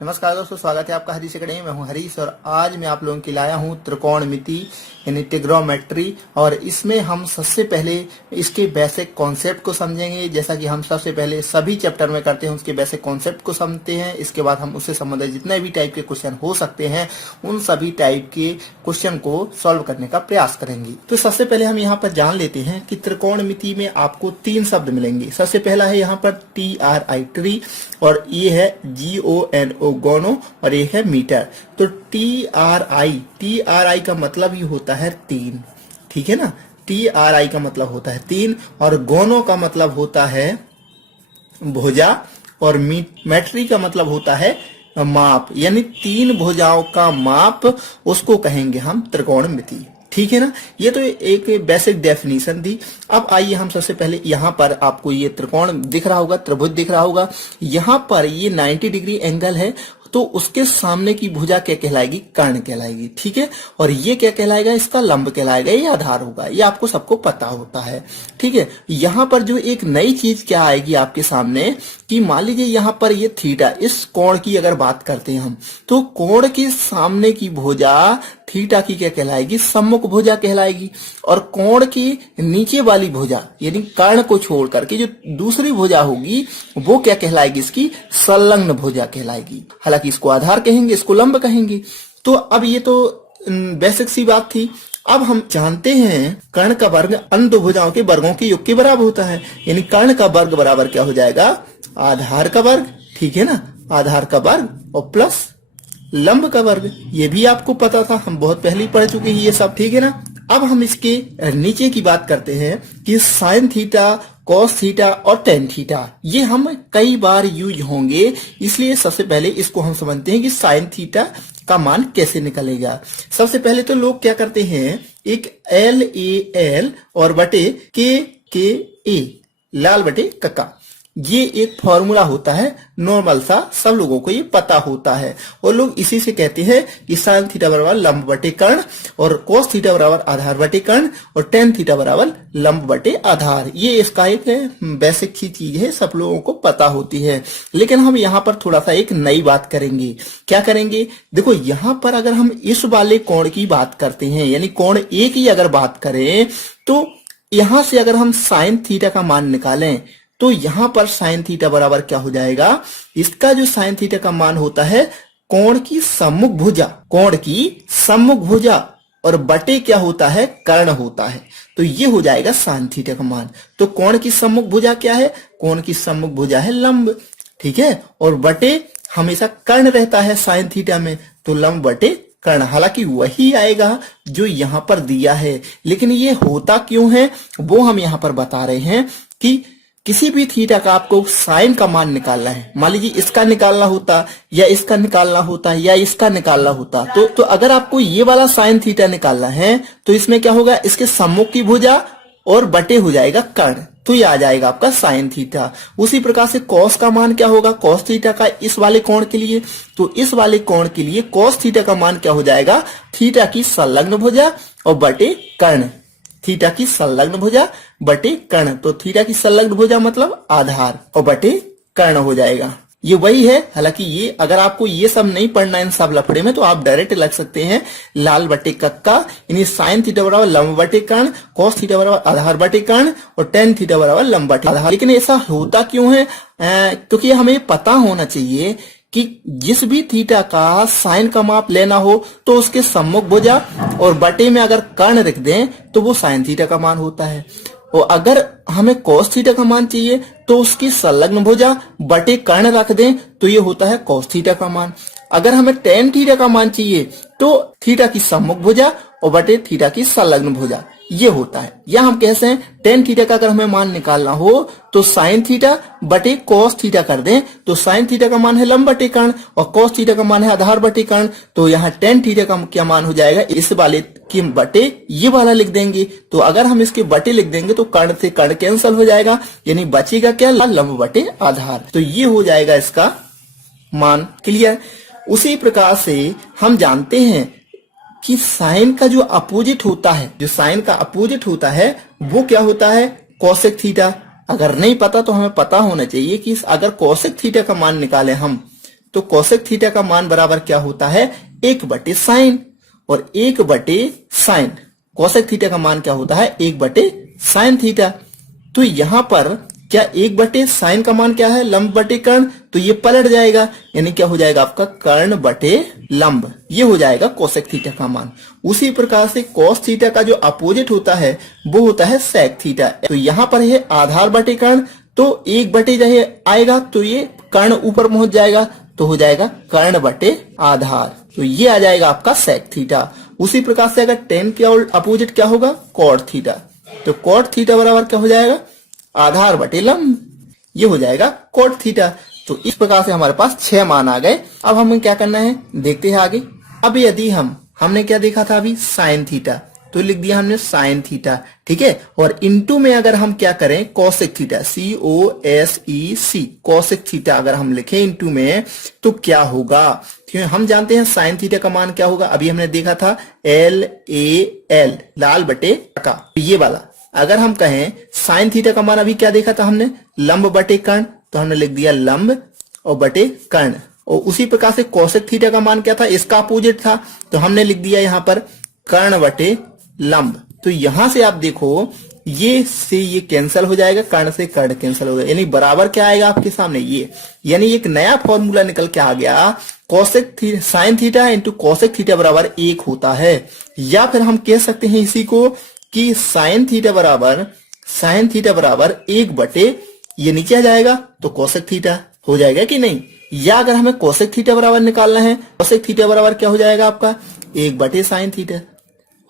नमस्कार दोस्तों, स्वागत है आपका हरीश अकेडमी। मैं हूं हरीश और आज मैं आप लोगों के लाया हूं त्रिकोणमिति यानी ट्रिग्नोमेट्री। और इसमें हम सबसे पहले इसके बेसिक कॉन्सेप्ट को समझेंगे। जैसा कि हम सबसे पहले सभी चैप्टर में करते हैं, उसके बेसिक कॉन्सेप्ट को समझते हैं। इसके बाद हम उससे संबंधित जितने भी टाइप के क्वेश्चन हो सकते हैं उन सभी टाइप के क्वेश्चन को सॉल्व करने का प्रयास करेंगे। तो सबसे पहले हम यहाँ पर जान लेते हैं कि त्रिकोणमिति में आपको 3 शब्द मिलेंगे। सबसे पहला है यहाँ पर TRI ट्री, और ये है GONO गोनो, और ये है मीटर। तो TRI का मतलब ही होता है 3, ठीक है ना। TRI का मतलब होता है 3 और गोनो का मतलब होता है भुजा, और मेट्री का मतलब होता है माप, यानी 3 भुजाओं का माप उसको कहेंगे हम त्रिकोणमिति, ठीक है ना। ये तो एक बेसिक डेफिनेशन थी। अब आइए हम सबसे पहले यहाँ पर आपको ये त्रिकोण दिख रहा होगा, त्रिभुज दिख रहा होगा। यहाँ पर ये 90 डिग्री एंगल है, तो उसके सामने की भुजा क्या कहलाएगी? कर्ण कहलाएगी, ठीक है। और ये क्या कहलाएगा? इसका लंब कहलाएगा, ये आधार होगा। ये आपको सबको पता होता है, ठीक है। यहाँ पर जो एक नई चीज क्या आएगी आपके सामने कि मान लीजिए यहाँ पर ये थीटा, इस कोण की अगर बात करते हैं हम, तो कोण के सामने की भुजा थीटा की क्या कहलाएगी? सम्मुख भुजा कहलाएगी। और कोण की नीचे वाली भुजा यानी कर्ण को छोड़ करके जो दूसरी भुजा होगी वो क्या कहलाएगी? इसकी संलग्न भुजा कहलाएगी। हालांकि इसको आधार कहेंगे, इसको लंब कहेंगे। तो अब ये तो बेसिक सी बात थी। अब हम जानते हैं कर्ण का वर्ग अन्य दो भुजाओं के वर्गों के योग के बराबर होता है, यानी कर्ण का वर्ग बराबर क्या हो जाएगा? आधार का वर्ग, ठीक है ना। आधार का वर्ग और प्लस लंब का वर्ग। ये भी आपको पता था, हम बहुत पहले ही पढ़ चुके हैं ये सब, ठीक है ना। अब हम इसके नीचे की बात करते हैं कि साइन थीटा, कॉस थीटा और टेन थीटा, ये हम कई बार यूज होंगे, इसलिए सबसे पहले इसको हम समझते हैं कि साइन थीटा का मान कैसे निकलेगा। सबसे पहले तो लोग क्या करते हैं, एक LAL और बटे KA, लाल बटे कक्का, ये एक फॉर्मूला होता है नॉर्मल सा, सब लोगों को ये पता होता है। और लोग इसी से कहते हैं कि साइन थीटा बराबर लंब बटे कर्ण, और कोस थीटा बराबर आधार बटे कर्ण, और टेन थीटा बराबर लंब बटे आधार। ये इसका एक बेसिक सी चीज है, सब लोगों को पता होती है। लेकिन हम यहाँ पर थोड़ा सा एक नई बात करेंगे। क्या करेंगे? देखो यहाँ पर अगर हम इस वाले कोण की बात करते हैं, यानी कोण A की अगर बात करें, तो यहां से अगर हम साइन थीटा का मान निकालें तो यहां पर साइन थीटा बराबर क्या हो जाएगा? इसका जो साइन थीटा का मान होता है कोण की सम्मुख भुजा, कोण की सम्मुख भुजा, और बटे क्या होता है? कर्ण होता है। तो ये हो जाएगा साइन थीटा का मान। तो कोण की सम्मुख भुजा क्या है? कोण की सम्मुख भुजा है लंब, ठीक है। और बटे हमेशा कर्ण रहता है साइन थीटा में, तो लंब बटे कर्ण। हालांकि वही आएगा जो यहां पर दिया है, लेकिन ये होता क्यों है वो हम यहां पर बता रहे हैं कि किसी भी थीटा का आपको साइन का मान निकालना है, मान लीजिए इसका निकालना होता, या इसका निकालना होता, या इसका निकालना होता, तो अगर आपको ये वाला साइन थीटा निकालना है तो इसमें क्या होगा? इसके सम्मुख की भुजा और बटे हो जाएगा कर्ण, तो ये आ जाएगा आपका साइन थीटा। उसी प्रकार से कॉस का मान क्या होगा? कॉस थीटा का इस वाले कोण के लिए, तो इस वाले कोण के लिए कॉस थीटा का मान क्या हो जाएगा? थीटा की संलग्न भुजा और बटे कर्ण, थीटा की संलग्न भुजा बटे कर्ण। तो थीटा की संलग्न भुजा मतलब आधार और बटे कर्ण हो जाएगा। ये वही है। हालांकि ये अगर आपको ये सब नहीं पढ़ना इन सब लफड़े में, तो आप डायरेक्ट लग सकते हैं लाल बटे कक्का, यानी साइन थीटा बराबर लंब बटे कर्ण, कॉस थीटा बराबर आधार बटे कर्ण, और टेन थीटा बराबर लंब बटे आधार। लेकिन ऐसा होता क्यों है? क्योंकि हमें पता होना चाहिए कि जिस भी थीटा का साइन का माप लेना हो तो उसके सम्मुख भुजा और बटे में अगर कर्ण रख दें तो वो साइन थीटा का मान होता है। और अगर हमें कॉस थीटा का मान चाहिए तो उसकी संलग्न भुजा बटे कर्ण रख दें तो ये होता है कॉस थीटा का मान। अगर हमें टेन थीटा का मान चाहिए तो थीटा की सम्मुख भुजा और बटे थीटा की संलग्न भुजा, ये होता है। या हम कहते हैं टेन थीटा का अगर हमें मान निकालना हो तो साइन थीटा बटे कॉस थीटा कर दें, तो साइन थीटा का मान है लंब बटे कर्ण और कॉस थीटा का मान है आधार बटे कर्ण। तो यहाँ टेन थीटा का क्या मान हो जाएगा? इस वाले की बटे ये वाला लिख देंगे। तो अगर हम इसके बटे लिख देंगे तो कर्ण से कर्ण कैंसिल हो जाएगा, यानी बचेगा क्या? लंब बटे आधार। तो ये हो जाएगा इसका मान। क्लियर? उसी प्रकार से हम जानते हैं कि साइन का जो अपोजिट होता है, जो साइन का अपोजिट होता है वो क्या होता है? Cosec theta. अगर नहीं पता तो हमें पता होना चाहिए कि अगर कोसेक थीटा का मान निकालें हम तो कोसेक थीटा का मान बराबर क्या होता है, 1/sin। और 1/sin कोसेक थीटा का मान क्या होता है, 1/sin थीटा। तो यहां पर क्या 1/sin का मान क्या है, लंब बटे कर्ण, तो ये पलट जाएगा, यानी क्या हो जाएगा आपका कर्ण बटे लंब, ये हो जाएगा कोसेक थीटा का मान। उसी प्रकार से कोस थीटा का जो अपोजिट होता है वो होता है सेक थीटा। तो यहां पर है आधार बटे कर्ण, तो 1/, आएगा तो ये कर्ण ऊपर पहुंच जाएगा, तो हो जाएगा कर्ण बटे आधार, तो ये आ जाएगा आपका सेक थीटा। उसी प्रकार से अगर टेन के अपोजिट क्या होगा, कॉट थीटा, तो कॉट थीटा बराबर क्या हो जाएगा, आधार बटे लंब, ये हो जाएगा कॉट थीटा। तो इस प्रकार से हमारे पास 6 मान आ गए। अब हमें क्या करना है, देखते हैं आगे। अब यदि हमने क्या देखा था अभी, साइन थीटा, तो लिख दिया हमने साइन थीटा, ठीक है। और इनटू में अगर हम क्या करें, cosec theta, COSEC, cosec theta अगर हम लिखें इनटू में तो क्या होगा, क्योंकि हम जानते हैं साइन थीटा का मान क्या होगा, अभी हमने देखा था LAL, लाल बटे का, ये वाला। अगर हम कहें साइन थीटा का मान अभी क्या देखा था हमने, लंब बटे कर्ण, तो हमने लिख दिया लंब और बटे कर्ण। और उसी प्रकार से कोसेक थीटा का मान क्या था, इसका अपोजिट था, तो हमने लिख दिया यहां पर कर्ण बटे लंब। तो यहां से आप देखो ये से ये कैंसिल हो जाएगा, कर्ण से कर्ण कैंसिल हो गया, यानी बराबर क्या आएगा आपके सामने, ये, यानी एक नया फॉर्मूला निकल के आ गया, cosec sine theta into cosec theta बराबर 1 होता है। या फिर हम कह सकते हैं इसी को कि साइन थीटा बराबर 1/, ये नीचे आ जाएगा तो कोसेक थीटा हो जाएगा कि नहीं। या अगर हमें कोसेक थीटा बराबर निकालना है, कोसेक थीटा बराबर क्या हो जाएगा आपका, 1/sin थीटा,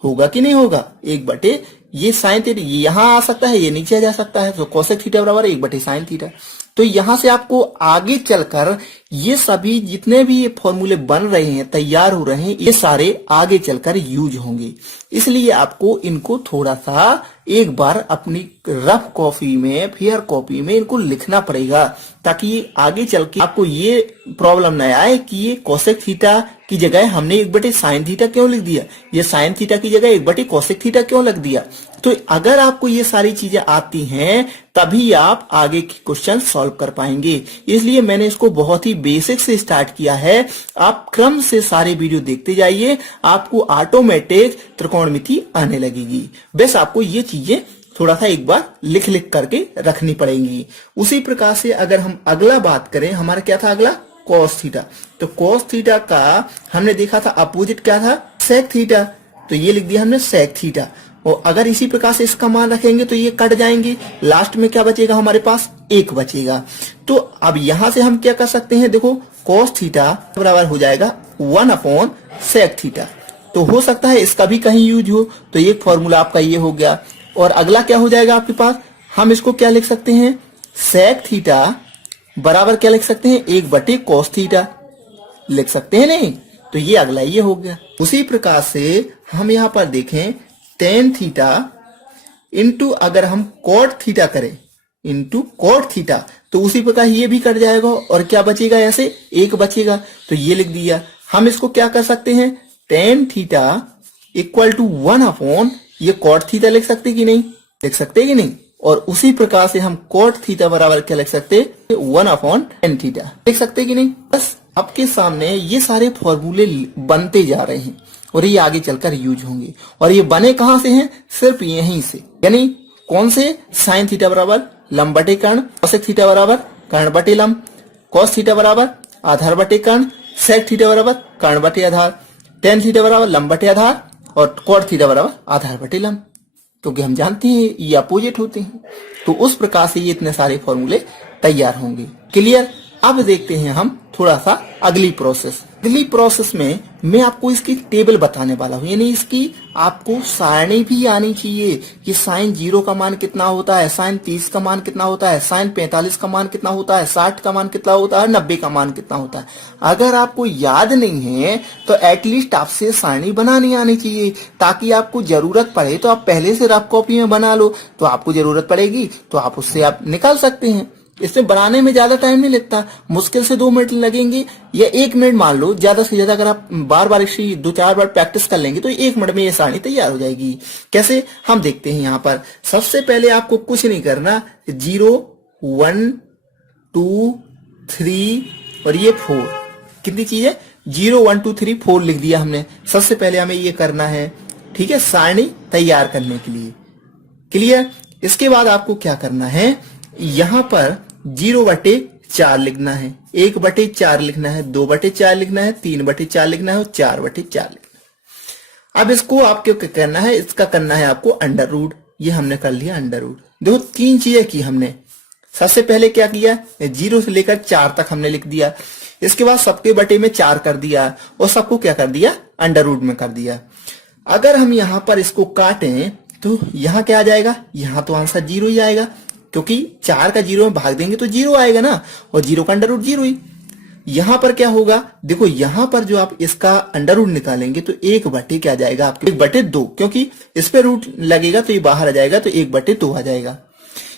होगा कि नहीं होगा, 1/, ये साइन थीटा यहां आ सकता है, ये नीचे आ जा सकता है, तो कोसेक थीटा बराबर 1/sin थीटा। तो यहां से आपको आगे चलकर ये सभी जितने भी ये फॉर्मूले बन रहे हैं, तैयार हो रहे हैं, ये सारे आगे चलकर यूज होंगे। इसलिए आपको इनको थोड़ा सा एक बार अपनी रफ कॉपी में, फेयर कॉपी में इनको लिखना पड़ेगा, ताकि आगे चल के आपको ये प्रॉब्लम न आए कि ये कोसेक थीटा की जगह हमने 1/sin थीटा क्यों लिख दिया, ये साइन थीटा की जगह 1/कोसेक थीटा क्यों लिख दिया। तो अगर आपको ये सारी चीजें आती हैं तभी आप आगे के क्वेश्चन सॉल्व कर पाएंगे। इसलिए मैंने इसको बहुत ही बेसिक से स्टार्ट किया है। आप क्रम से सारे वीडियो देखते जाइए, आपको ऑटोमेटिक त्रिकोणमिति आने लगेगी। बस आपको ये चीजें थोड़ा सा एक बार लिख करके रखनी पड़ेंगी। उसी प्रकार से अगर हम अगला बात करें, हमारा क्या था अगला, कॉस थीटा। तो कॉस थीटा का हमने देखा था अपोजिट क्या था, सेक थीटा, तो ये लिख दिया हमने सेक थीटा। और अगर इसी प्रकार से इसका मान रखेंगे तो ये कट जाएंगे, लास्ट में क्या बचेगा हमारे पास, 1 बचेगा। तो अब यहां से हम क्या कर सकते हैं, देखो कॉस थीटा बराबर हो जाएगा 1/सेक थीटा। तो हो सकता है इसका भी कहीं यूज हो, तो एक फॉर्मूला आपका ये हो गया। और अगला क्या हो जाएगा आपके पास, हम इसको क्या लिख सकते हैं, सेक थीटा बराबर क्या लिख सकते हैं, 1/cos थीटा लिख सकते हैं, नहीं तो ये अगला ये हो गया। उसी प्रकार से हम यहां पर देखें टेन थीटा इंटू अगर हम कॉट थीटा करें इंटू कॉट थीटा, तो उसी प्रकार ये भी कट जाएगा और क्या बचेगा, ऐसे 1 बचेगा, तो ये लिख दिया। हम इसको क्या कर सकते हैं, टेन थीटा इक्वल टू 1/, ये कॉट थीटा लिख सकते कि नहीं, लिख सकते कि नहीं। और उसी प्रकार से हम कॉट थीटा बराबर क्या लिख सकते, 1/tan थीटा लिख सकते कि नहीं। बस आपके सामने ये सारे फॉर्मूले बनते जा रहे हैं और ये आगे चलकर यूज होंगे। और ये बने कहां से हैं, सिर्फ यहीं से, यानी कौन से, साइन थीटा बराबर लंब बटे कर्ण, कोसेक थीटा बराबर कर्ण बटे लंब, कॉस थीटा बराबर आधार बटे कर्ण, सेक थीटा बराबर कर्ण बटे आधार, टेन थीटा बराबर लंब बटे आधार और कॉट थीटा बराबर आधार बटे लंब, क्योंकि हम जानते हैं ये अपोजिट होते हैं। तो उस प्रकार से ये इतने सारे फॉर्मूले तैयार होंगे। क्लियर। अब देखते हैं हम थोड़ा सा अगली प्रोसेस। अगली प्रोसेस में मैं आपको इसकी टेबल बताने वाला हूँ, यानी इसकी आपको सारणी भी आनी चाहिए कि साइन 0 का मान कितना होता है, साइन 30 का मान कितना होता है, साइन 45 का मान कितना होता है, 60 का मान कितना होता है, 90 का मान कितना होता है। अगर आपको याद नहीं है तो एटलीस्ट आपसे सारणी बनानी आनी चाहिए, ताकि आपको जरूरत पड़े तो आप पहले से रफ कॉपी में बना लो, तो आपको जरूरत पड़ेगी तो आप उससे आप निकाल सकते हैं। इससे बनाने में ज्यादा टाइम नहीं लगता, मुश्किल से 2 मिनट लगेंगे या 1 मिनट मान लो, ज्यादा से ज्यादा अगर आप बार बार इसी 2-4 बार प्रैक्टिस कर लेंगे तो 1 मिनट में ये सारणी तैयार हो जाएगी। कैसे, हम देखते हैं। यहाँ पर सबसे पहले आपको कुछ नहीं करना, 0 1 2 3 और ये 4, कितनी चीजें, 0 1 2 3 4 लिख दिया हमने। सबसे पहले हमें ये करना है, ठीक है, सारणी तैयार करने के लिए। क्लियर। इसके बाद आपको क्या करना है, यहां पर 0/4 लिखना है, 1/4 लिखना है, 2/4 लिखना है, 3/4 लिखना है और 4/4 लिखना है। अब इसको आपको क्या करना है, इसका करना है आपको अंडर रूट। ये हमने कर लिया अंडर रूट। देखो 3 चीजें की हमने। सबसे पहले क्या किया, 0 से लेकर 4 तक हमने लिख दिया। इसके बाद सबके बटे में 4 कर दिया और सबको क्या कर दिया, अंडर रूट में कर दिया। अगर हम यहां पर इसको काटें तो यहां क्या आ जाएगा, यहां तो आंसर 0 ही आएगा, क्योंकि 4 का 0 में भाग देंगे तो 0 आएगा ना, और 0 का अंडर रूट 0 ही। यहां पर क्या होगा, देखो यहां पर जो आप इसका अंडर रूट निकालेंगे तो 1/, क्या जाएगा आपके 1/2, क्योंकि इस पे रूट लगेगा तो ये बाहर आ जाएगा, तो 1/2 आ जाएगा।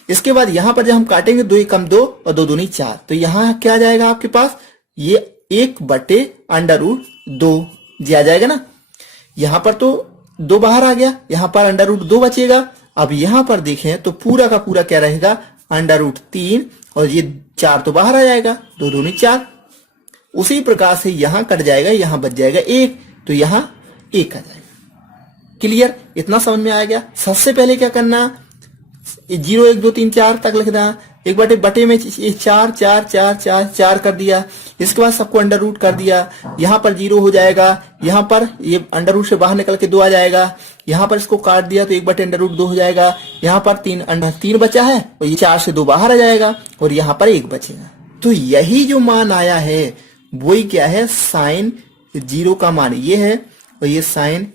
इसके बाद यहां पर जब हम काटेंगे 2 × 2 और 2 दूनी 4, तो यहां क्या आ जाएगा आपके पास, ये 1/√2 जी आ जाएगा ना। यहां पर तो 2 बाहर आ गया, यहां पर अंडर रूट 2 बचेगा। अब यहां पर देखें तो पूरा का पूरा क्या रहेगा, अंडर रूट 3, और ये 4 तो बाहर आ जाएगा, 2 दूनी 4। उसी प्रकार से यहां कट जाएगा, यहां बच जाएगा 1, तो यहां 1 आ जाएगा। क्लियर, इतना समझ में आ गया। सबसे पहले क्या करना, 0 1 2 3 4 तक लिखना, 1/बटे में 4 4 4 4 4 कर दिया। इसके बाद सबको अंडर रूट कर दिया, यहां पर 0 हो जाएगा, यहां पर ये अंडर रूट से बाहर निकल के 2 आ जाएगा। यहां पर इसको काट दिया तो 1/√2 हो जाएगा। यहां पर 3 बचा है और ये 4 से 2 बाहर आ जाएगा और यहां पर 1 बचेगा। तो यही जो मान आया है वही क्या है, साइन 0 का मान ये है, और ये साइन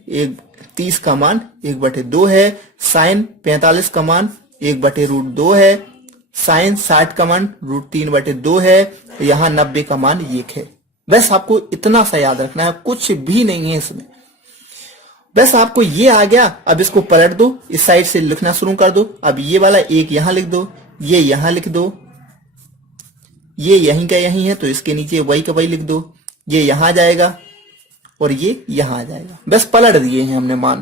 30 का मान 1/2 है, साइन 45 का मान 1/√2 है, साइन 60 का मान √3/2 है, यहां 90 का मान 1 है। बस आपको इतना सा याद रखना है, कुछ भी नहीं है इसमें। बस आपको ये आ गया। अब इसको पलट दो, इस साइड से लिखना शुरू कर दो। अब ये वाला 1 यहां लिख दो, ये यहां लिख दो, ये यहीं का यहीं है तो इसके नीचे वही का वही लिख दो, ये यहां जाएगा और ये यहां आ जाएगा। बस पलट दिए हैं हमने मान।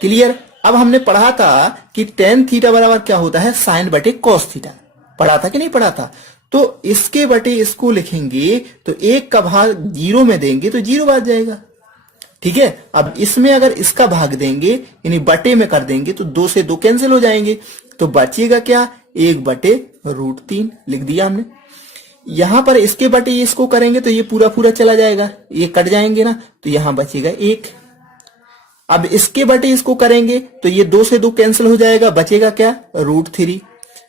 क्लियर। अब हमने पढ़ा था कि tan थीटा बराबर क्या होता है, sin/cos थीटा। पढ़ा था कि नहीं पढ़ा था। तो इसके बटे इसको लिखेंगे तो 1 का भाग 0 में देंगे तो 0 बच जाएगा। ठीक है। अब इसमें अगर इसका भाग देंगे यानी बटे में कर देंगे तो 2 से 2 कैंसिल हो जाएंगे, तो बचेगा क्या, 1/√3 लिख दिया हमने। यहां पर इसके बटे इसको करेंगे तो ये पूरा पूरा चला जाएगा, ये कट जाएंगे ना, तो यहां बचेगा 1। अब इसके बटे इसको करेंगे तो ये 2 से 2 कैंसिल हो जाएगा, बचेगा क्या, √3।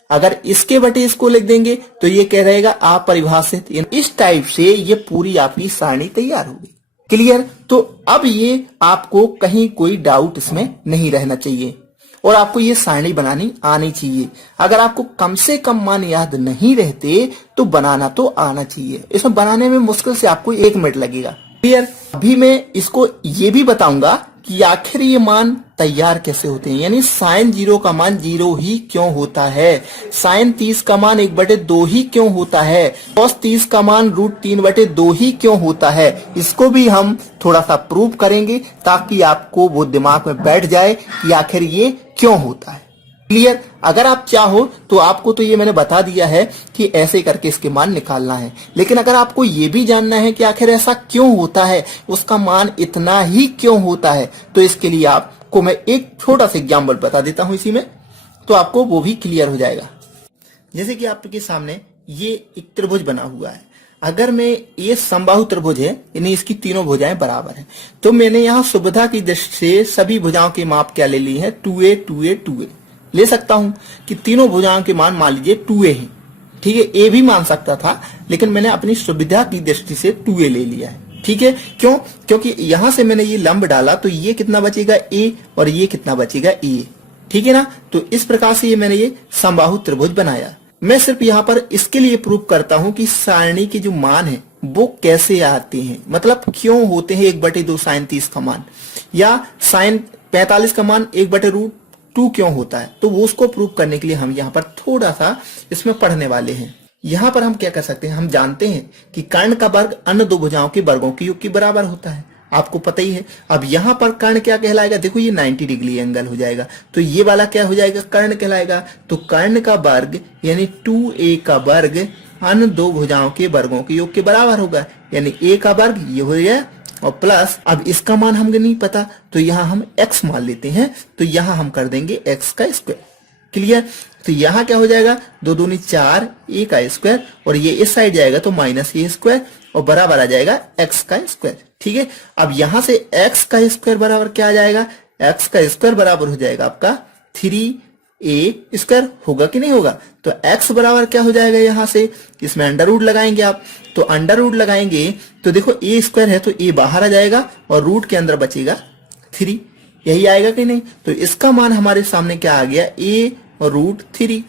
अगर इसके बटे इसको लिख देंगे तो ये क्या रहेगा, अपरिभाषित। इस टाइप से ये पूरी आपकी सारणी तैयार होगी। क्लियर। तो अब ये आपको कहीं कोई डाउट इसमें नहीं रहना चाहिए और आपको ये सारणी बनानी आनी चाहिए। अगर आपको कम से कम मान याद नहीं रहते तो बनाना तो आना चाहिए। इसमें बनाने में मुश्किल से आपको 1 मिनट लगेगा। क्लियर। अभी मैं इसको ये भी बताऊंगा कि आखिर ये मान तैयार कैसे होते हैं, यानी साइन 0 का मान 0 ही क्यों होता है, साइन 30 का मान 1/2 ही क्यों होता है, कॉस 30 का मान √3/2 ही क्यों होता है। इसको भी हम थोड़ा सा प्रूव करेंगे ताकि आपको वो दिमाग में बैठ जाए कि आखिर ये क्यों होता है। क्लियर। अगर आप चाहो तो आपको तो ये मैंने बता दिया है कि ऐसे करके इसके मान निकालना है, लेकिन अगर आपको ये भी जानना है कि आखिर ऐसा क्यों होता है, उसका मान इतना ही क्यों होता है, तो इसके लिए आपको मैं एक छोटा सा एग्जाम्पल बता देता हूं इसी में, तो आपको वो भी क्लियर हो जाएगा। जैसे कि आपके सामने ये एक त्रिभुज बना हुआ है। अगर मैं ये समबाहु त्रिभुज है यानी इसकी तीनों भुजाएं बराबर हैं, तो मैंने यहाँ सुविधा की दृष्टि से सभी भुजाओं के माप क्या ले ली है, 2a 2a 2a ले सकता हूं कि तीनों भुजाओं के मान मान लीजिए 2a है। ठीक है, a भी मान सकता था लेकिन मैंने अपनी सुविधा की दृष्टि से 2a ले लिया है। ठीक है, क्यों, क्योंकि यहां से मैंने ये लंब डाला तो ये कितना बचेगा a और ये कितना बचेगा a। ठीक है ना। तो इस प्रकार से ये मैंने ये समबाहु त्रिभुज बनाया। मैं सिर्फ यहाँ पर इसके लिए प्रूव करता हूं कि सारणी के जो मान है वो कैसे आते हैं, मतलब क्यों होते हैं 1/2 साइन 30 का मान, या साइन 45 का मान 1/√2 क्यों होता है। तो वो उसको प्रूव करने के लिए हम यहाँ पर थोड़ा सा इसमें पढ़ने वाले हैं। यहाँ पर हम क्या कर सकते हैं, हम जानते हैं कि कर्ण का वर्ग अन्य दो भुजाओं के वर्गों के योग के बराबर होता है, आपको पता ही है। अब यहाँ पर कर्ण क्या कहलाएगा, देखो ये 90 डिग्री एंगल हो जाएगा, तो ये वाला क्या हो जाएगा, कर्ण कहलाएगा। तो कर्ण का वर्ग यानी 2a का वर्ग अन्य दो भुजाओं के वर्गों के योग के बराबर होगा। यानी a का वर्ग ये हो गया और प्लस, अब इसका मान हमें नहीं पता तो यहाँ हम x मान लेते हैं, तो यहाँ हम कर देंगे x का स्क्वायर। क्लियर? तो यहाँ क्या हो जाएगा, 2 दूनी 4, a का स्क्वायर, और ये इस साइड जाएगा तो माइनस a स्क्वायर, और बराबर आ जाएगा x का स्क्वायर। ठीक है, अब यहाँ से x का स्क्वायर बराबर क्या आ जाएगा, x का स्क्वायर बराबर हो जाएगा आपका 3a स्क्वायर। होगा कि नहीं होगा? तो x बराबर क्या हो जाएगा, यहाँ से इसमें अंडर रूट लगाएंगे आप, तो अंडर रूट लगाएंगे तो देखो a स्क्वायर है तो a बाहर आ जाएगा और रूट के अंदर बचेगा 3, यही आएगा कि नहीं? तो इसका मान हमारे सामने क्या आ गया, a और रूट 3,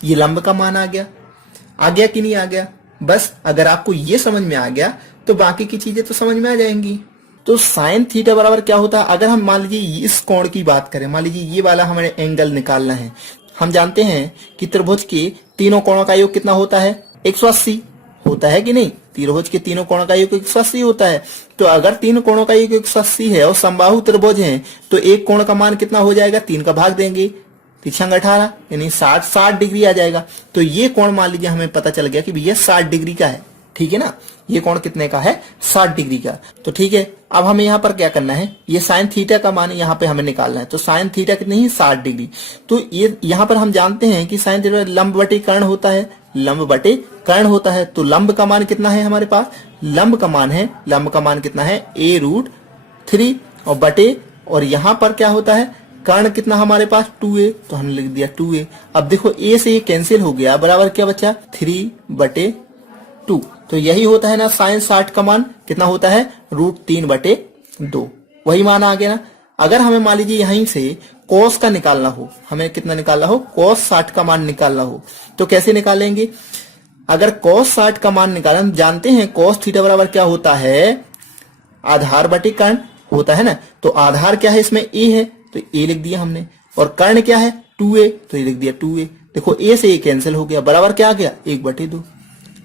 ये लंब का मान आ गया कि नहीं आ गया? बस अगर आपको ये समझ में आ गया तो बाकी की चीजें तो समझ में आ जाएंगी। तो साइन थीटा बराबर क्या होता है, अगर हम मान लीजिए इस कोण की बात करें, मान लीजिए ये वाला हमारे एंगल निकालना है, हम जानते हैं कि त्रिभुज के तीनों कोणों का योग कितना होता है, 180 होता है कि नहीं? त्रिभुज के तीनों कोणों का योग 180 होता है। तो अगर तीन कोणों का योग 180 है और समबाहु त्रिभुज है तो एक कोण का मान कितना हो जाएगा, 3 का भाग देंगे, 3 18 यानी 60 डिग्री आ जाएगा। तो ये कोण मान लीजिए हमें पता चल गया कि भैया 60 डिग्री का है। ठीक है ना, ये कोण कितने का है, 60 डिग्री का। तो ठीक है, अब हमें यहाँ पर क्या करना है, ये साइन थीटा का मान यहाँ पे हमें निकालना है। तो साइन थीटा कितनी है, 60 डिग्री। तो ये यहाँ पर हम जानते हैं कि साइन थीटा लंब बटे कर्ण होता है, लंब बटे कर्ण होता है। तो लंब का मान कितना है हमारे पास, लंब का मान कितना है, a रूट 3 और बटे, और यहाँ पर क्या होता है, कर्ण कितना हमारे पास 2a, तो हमने लिख दिया 2a। अब देखो a से ये कैंसिल हो गया, बराबर क्या बचा, 3/2। तो यही होता है ना साइन 60 का मान कितना होता है, रूट 3/2, वही मान आ गया ना। अगर हमें मान लीजिए यहीं से कॉस का निकालना हो, हमें कितना निकालना हो, कॉस 60 का मान निकालना हो, तो कैसे निकालेंगे? अगर कॉस 60 का मान निकालें, हम जानते हैं कॉस थीटा बराबर क्या होता है, आधार बटे कर्ण होता है ना। तो आधार क्या है, इसमें a है तो a लिख दिया हमने, और कर्ण क्या है 2a, तो ये लिख दिया 2a। देखो a से a कैंसिल हो गया, बराबर क्या आ गया, 1/2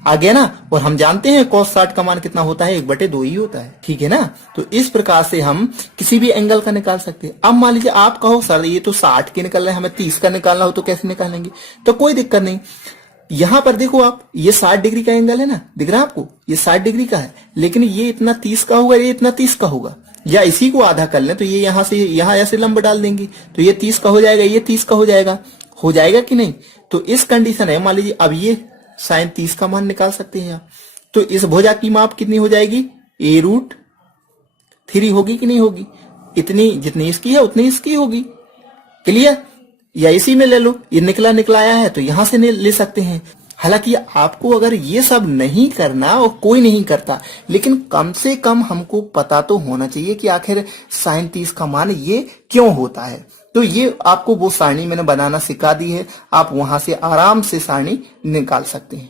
आ गया ना। और हम जानते हैं cos 60 का मान कितना होता है, 1/2 ही होता है। ठीक है ना, तो इस प्रकार से हम किसी भी एंगल का निकाल सकते हैं। अब मान लीजिए आप कहो सर ये तो 60 के निकल रहे हैं, हमें 30 का निकालना हो तो कैसे निकालेंगे? तो कोई दिक्कत नहीं, यहां पर देखो आप, ये 60 डिग्री का एंगल है ना, दिख रहा है आपको, ये 60 डिग्री का है, लेकिन ये इतना 30 का होगा, ये इतना 30 का होगा, या इसी को आधा कर लें तो ये यहां से यहां ऐसे लंब डाल देंगे तो ये 30 का हो जाएगा, ये 30 का हो जाएगा कि नहीं? तो इस कंडीशन है, मान लीजिए अब ये साइन 30 का मान निकाल सकते हैं आप। तो इस भुजा की माप कितनी हो जाएगी, a रूट 3 होगी कि नहीं होगी? इतनी जितनी इसकी है उतनी इसकी होगी। क्लियर? या इसी में ले लो, ये निकला आया है तो यहां से ले सकते हैं। हालांकि आपको अगर ये सब नहीं करना, और कोई नहीं करता, लेकिन कम से कम हमको पता तो होना चाहिए कि आखिर साइन 30 का मान ये क्यों होता है। तो ये आपको वो सारणी मैंने बनाना सिखा दी है, आप वहां से आराम से सारणी निकाल सकते हैं।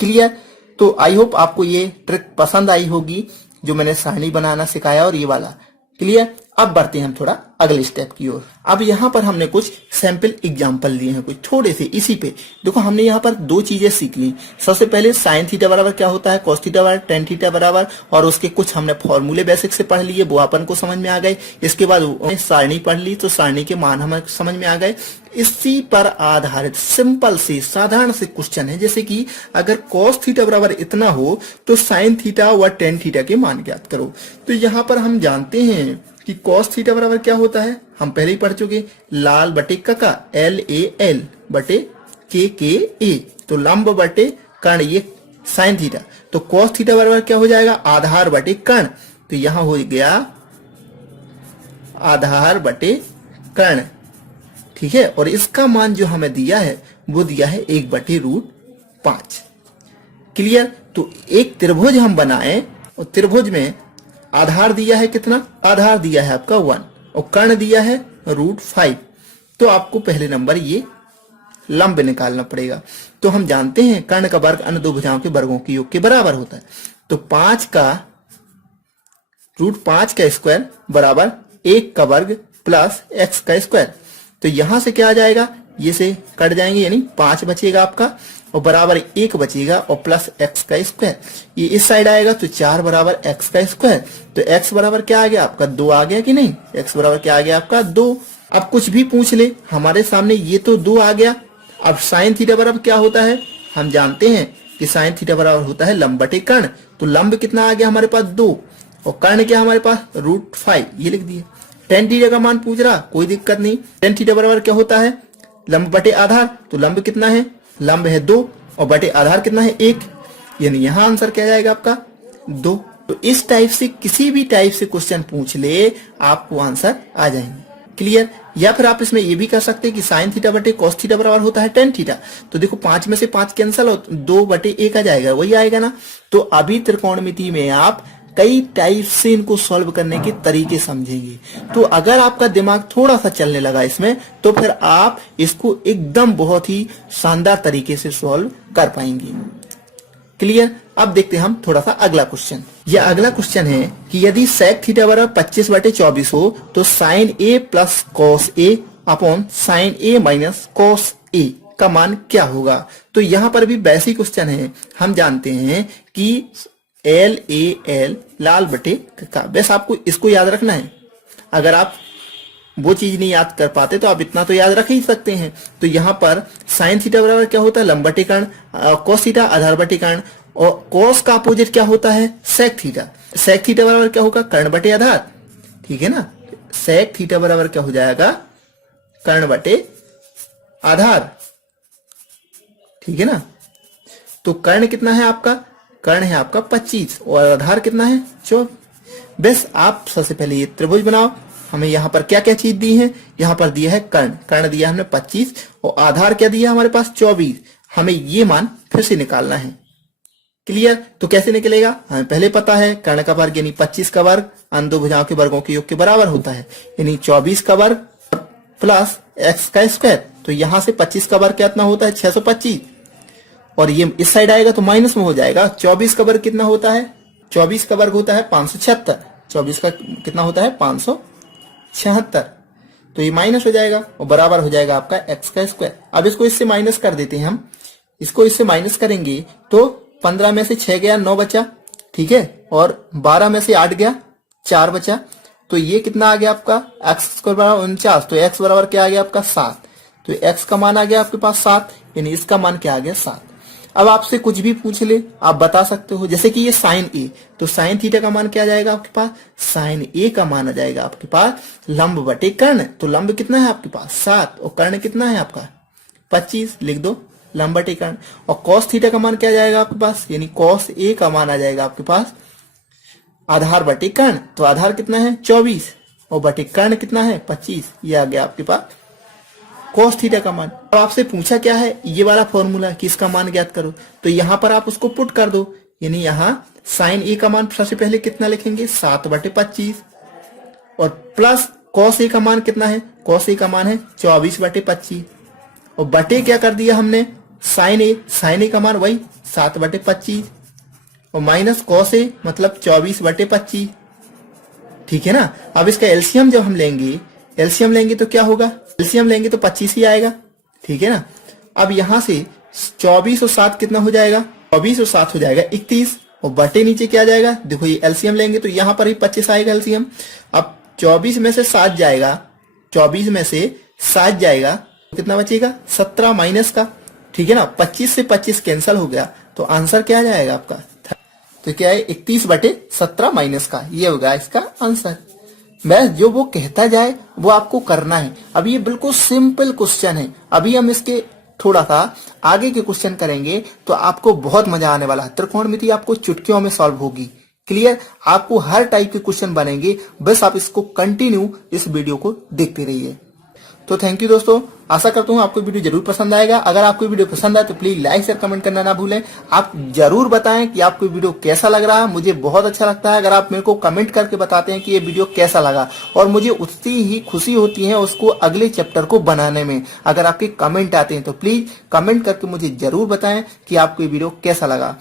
क्लियर? तो आई होप आपको ये ट्रिक पसंद आई होगी जो मैंने सारणी बनाना सिखाया, और ये वाला। क्लियर? अब बढ़ते हैं हम थोड़ा अगले स्टेप की ओर। अब यहाँ पर हमने कुछ सैंपल एग्जांपल लिए हैं, कुछ थोड़े से इसी पे। देखो हमने यहाँ पर 2 चीजें सीख ली। सबसे पहले साइन थीटा बराबर क्या होता है, कॉस थीटा बराबर टेन थीटा बराबर, और उसके कुछ हमने फॉर्मूले बेसिक से पढ़ लिए, वो अपन को समझ में आ गए। इसके बाद सारणी पढ़ ली तो सारणी के मान हमें समझ में आ गए। इसी पर आधारित सिंपल से साधारण से क्वेश्चन है, जैसे कि अगर कॉस थीटा बराबर इतना हो तो साइन थीटा व टेन थीटा के मान ज्ञात करो। तो यहाँ पर हम जानते हैं कि cos थीटा बराबर क्या होता है, हम पहले ही पढ़ चुके, लाल बटे कका, LAL बटे KKA, तो लंब बटे कर्ण, ये साइन थीटा। तो cos थीटा बराबर क्या हो जाएगा, आधार बटे कर्ण, तो यहां हो गया आधार बटे कर्ण। ठीक है, और इसका मान जो हमें दिया है वो दिया है 1/√5। क्लियर? तो एक त्रिभुज हम बनाए, और त्रिभुज में आधार दिया है कितना, आधार दिया है आपका 1 और कर्ण दिया है √5। तो आपको पहले नंबर ये लंब निकालना पड़ेगा। तो हम जानते हैं कर्ण का वर्ग अन्य दो भुजाओं के वर्गों के योग के बराबर होता है। तो 5 का √5 का स्क्वायर बराबर 1 का वर्ग प्लस x का स्क्वायर। तो यहां से क्या आ जाएगा, ये से कट जाएंगे, यानी 5 बचेगा आपका, और बराबर 1 बचेगा, और प्लस x का स्क्वायर। ये इस साइड आएगा तो 4 बराबर x का स्क्वायर। तो x बराबर क्या आ गया आपका, 2 आ गया कि नहीं? x बराबर क्या आ गया आपका, 2। अब कुछ भी पूछ ले, हमारे सामने ये तो 2 आ गया। अब साइन थीटा बराबर क्या होता है, हम जानते हैं कि साइन थीटा बराबर होता है लंब बटे कर्ण। तो लंब कितना आ गया हमारे पास 2 और कर्ण क्या हमारे पास √5, ये लिख दिए। टेन थीटा का मान पूछ रहा, कोई दिक्कत नहीं। टेन थीटा बराबर क्या होता है लंब बटे आधार। तो लंब कितना है, लंब है 2 और बटे आधार कितना है 1, यानी यहां आंसर क्या जाएगा आपका 2। तो इस टाइप से किसी भी टाइप से क्वेश्चन पूछ ले आपको आंसर आ जाएंगे। क्लियर। या फिर आप इसमें ये भी कर सकते हैं कि साइन थीटा बटे कॉस थीटा बराबर होता है टेन थीटा। तो देखो 5 में से 5 कैंसिल हो, 2 बटे 1 आ जाएगा, वही आएगा ना। तो अभी त्रिकोणमिति में आप कई टाइप से इनको सॉल्व करने के तरीके समझेंगे। तो अगर आपका दिमाग थोड़ा सा चलने लगा इसमें, तो फिर आप इसको एकदम बहुत ही शानदार तरीके से सॉल्व कर पाएंगे। क्लियर। अब देखते हैं हम थोड़ा सा अगला क्वेश्चन। यह अगला क्वेश्चन है कि यदि सेक थीटा बराबर 25/24 हो तो sign A plus cos A upon sine A minus cos A का मान क्या होगा। तो यहाँ पर भी बेसिक क्वेश्चन है। हम जानते हैं कि LAL लाल बटे का, बस आपको इसको याद रखना है। अगर आप वो चीज नहीं याद कर पाते तो आप इतना तो याद रख ही सकते हैं। तो यहाँ पर साइन थीटा बराबर क्या होता है लंब बटे कर्ण, कॉस थीटा आधार बटे कर्ण, और कॉस का अपोजिट क्या होता है सेक थीटा। सेक थीटा बराबर क्या होगा कर्ण बटे आधार, ठीक है ना। सेक थीटा बराबर क्या हो जाएगा कर्ण बटे आधार, ठीक है ना। तो कर्ण कितना है आपका, कर्ण है आपका 25 और आधार कितना है 24। बस आप सबसे पहले ये त्रिभुज बनाओ। हमें यहाँ पर क्या क्या चीज दी है, यहाँ पर दिया है कर्ण, कर्ण दिया हमने 25 और आधार क्या दिया हमारे पास 24। हमें ये मान फिर से निकालना है। क्लियर। तो कैसे निकलेगा, हमें पहले पता है कर्ण का वर्ग यानी 25 का वर्ग अन्य दो भुजाओं के वर्गों के योग के बराबर होता है, यानी 24 का वर्ग प्लस x का स्क्वायर। तो यहां से 25 का वर्ग कितना होता है 625 और ये इस साइड आएगा तो माइनस में हो जाएगा। 24 का वर्ग कितना होता है, 24 का वर्ग होता है 576, 24 का कितना होता है 576, तो ये माइनस हो जाएगा और बराबर हो जाएगा आपका x का स्क्वायर। अब इसको इससे माइनस कर देते हैं हम, इसको इससे माइनस करेंगे तो 15 में से 6 गया 9 बचा, ठीक है, और 12 में से 8 गया 4 बचा। तो ये कितना आ गया आपका x स्क्वायर बराबर 49, तो x बराबर क्या आ गया आपका 7। तो x का मान आ गया आपके पास 7, यानी इसका मान क्या आ गया 7। अब आपसे कुछ भी पूछ ले आप बता सकते हो, जैसे कि ये साइन ए, तो साइन थीटा का मान क्या आ जाएगा आपके पास, साइन ए का मान आ जाएगा आपके पास लंब बटे कर्ण। तो लंब कितना है आपके पास 7 और कर्ण कितना है आपका 25, लिख दो लंब बटे कर्ण। और कॉस थीटा का मान क्या आ जाएगा आपके पास, यानी कॉस ए का मान आ जाएगा आपके पास आधार बटे कर्ण। तो आधार कितना है 24 और बटे कर्ण कितना है 25, ये आ गया आपके पास कॉस थीटा का मान। अब आपसे पूछा क्या है ये वाला फॉर्मूला कि इसका मान ज्ञात करो, तो यहां पर आप उसको पुट कर दो, यानी यहां साइन ए का मान सबसे पहले कितना लिखेंगे 7/25 और प्लस कॉस ए का मान कितना है, कॉस ए का मान है 24/25 और बटे क्या कर दिया हमने साइन ए का मान वही 7/25 और माइनस कॉस ए मतलब 24/25, ठीक है ना। अब इसका एलसीएम जब हम लेंगे, एलसीएम लेंगे तो क्या होगा, एलसीएम लेंगे तो 25 ही आएगा, ठीक है ना। अब यहां से 24 और 7 कितना हो जाएगा, 24 और 7 हो जाएगा 31 और बटे नीचे क्या आ जाएगा, देखो ये एलसीएम लेंगे तो यहां पर ही 25 आएगा एलसीएम। अब 24 में से 7 जाएगा, 24 में से 7 जाएगा तो कितना बचेगा 17 माइनस का, ठीक है ना। 25 से 25 कैंसिल हो गया तो आंसर क्या आ जाएगा आपका, तो क्या है 31/17 माइनस का, ये होगा इसका आंसर। बस जो वो कहता जाए वो आपको करना है। अब ये बिल्कुल सिंपल क्वेश्चन है, अभी हम इसके थोड़ा सा आगे के क्वेश्चन करेंगे तो आपको बहुत मजा आने वाला है। त्रिकोणमिति आपको चुटकियों में सॉल्व होगी। क्लियर। आपको हर टाइप के क्वेश्चन बनेंगे, बस आप इसको कंटिन्यू इस वीडियो को देखते रहिए। तो थैंक यू दोस्तों, आशा करता हूँ आपको वीडियो जरूर पसंद आएगा। अगर आपको वीडियो पसंद आए तो प्लीज लाइक शेयर कमेंट करना ना भूलें। आप जरूर बताएं कि आपको वीडियो कैसा लग रहा है, मुझे बहुत अच्छा लगता है अगर आप मेरे को कमेंट करके बताते हैं कि ये वीडियो कैसा लगा, और मुझे उतनी ही खुशी होती है उसको अगले चैप्टर को बनाने में। अगर आपके कमेंट आते हैं तो प्लीज कमेंट करके मुझे जरूर बताएं कि आपको ये वीडियो कैसा लगा।